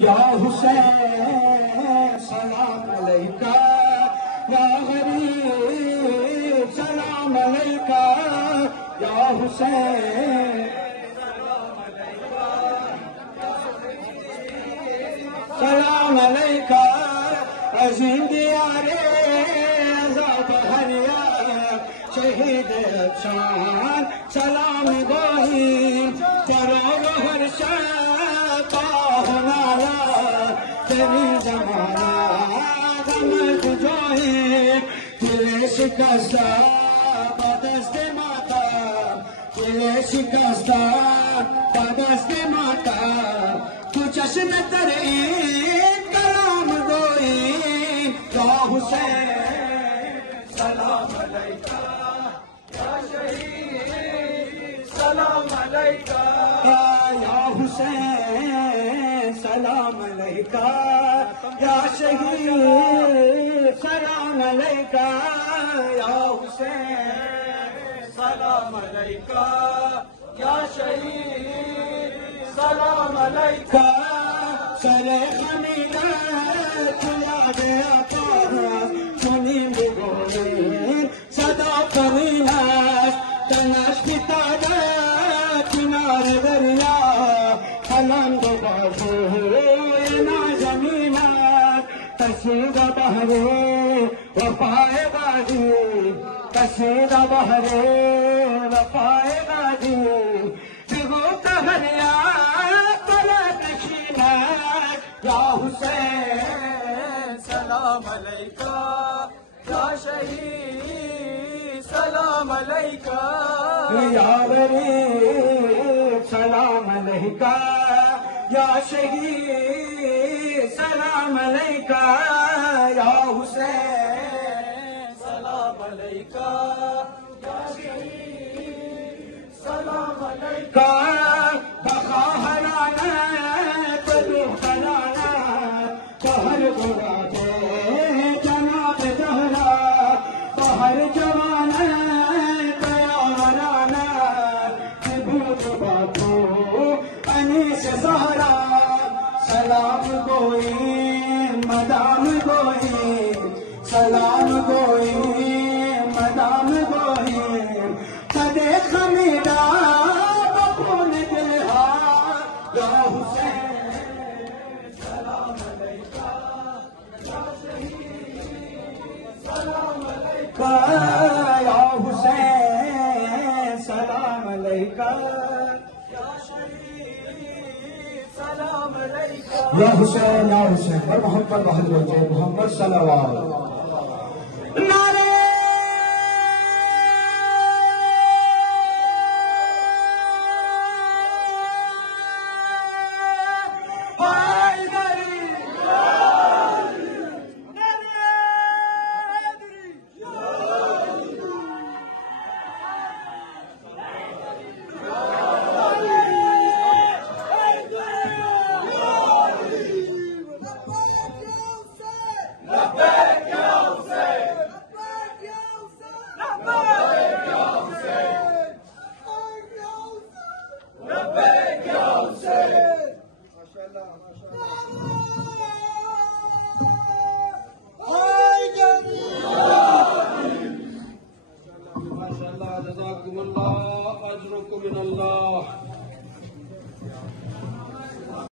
या हुसैन सलाम अलैका, या गरीब सलाम अलैका, या हुसैन सलाम अलैका, अज़ीम दियारे अज़ाब हरिया शहीद अफशान सलाम गोही, करो हर शता होनाला तेरी जमाना गमत जोही, दिले शिकस्ता बदस्ते माता, दिले शिकस्ता बदस्ते माता, तू चश्म तेरे कलाम गोई, या हुसैन सलाम अलैका, या शहीद सलाम अलैका, या हुसैन सलाम अलैका, या शहीद सलाम अलैका, या हुसैन सलाम अलैका, या शहीद सलाम अलैका, सरे खमीना खुला गया सुनी गोरे सदा कमीना, तनश पिता किनारे दरिया हलंग बाजू ना जमीना, कसीदा बहरे वफाए बाजी, कसीदा बहरे वफाए बाजी, दिगो कहरिया या हुसैन सलाम अलैका, या शहीद सलाम अलैका, या गरीब सलाम अलैका, या शहीद सलाम अलैका, या हुसैन सलाम अलैका, या शहीद सलाम अलैका, बखा हराना हर गोरा दे जनाब जहरा, हर जवान तैयाराना, भूत बापू अनीस सहरा, सलाम गोई मदाम गोई, सलाम गोई मदाम गोई, कदे खमीदा बपून दिलहा, या हुसैन या हुसैन सलाम अलैका, या शहीद सलाम अलैका, या हुसैन और मोहम्मद मोहम्मद सल्लल्लाहु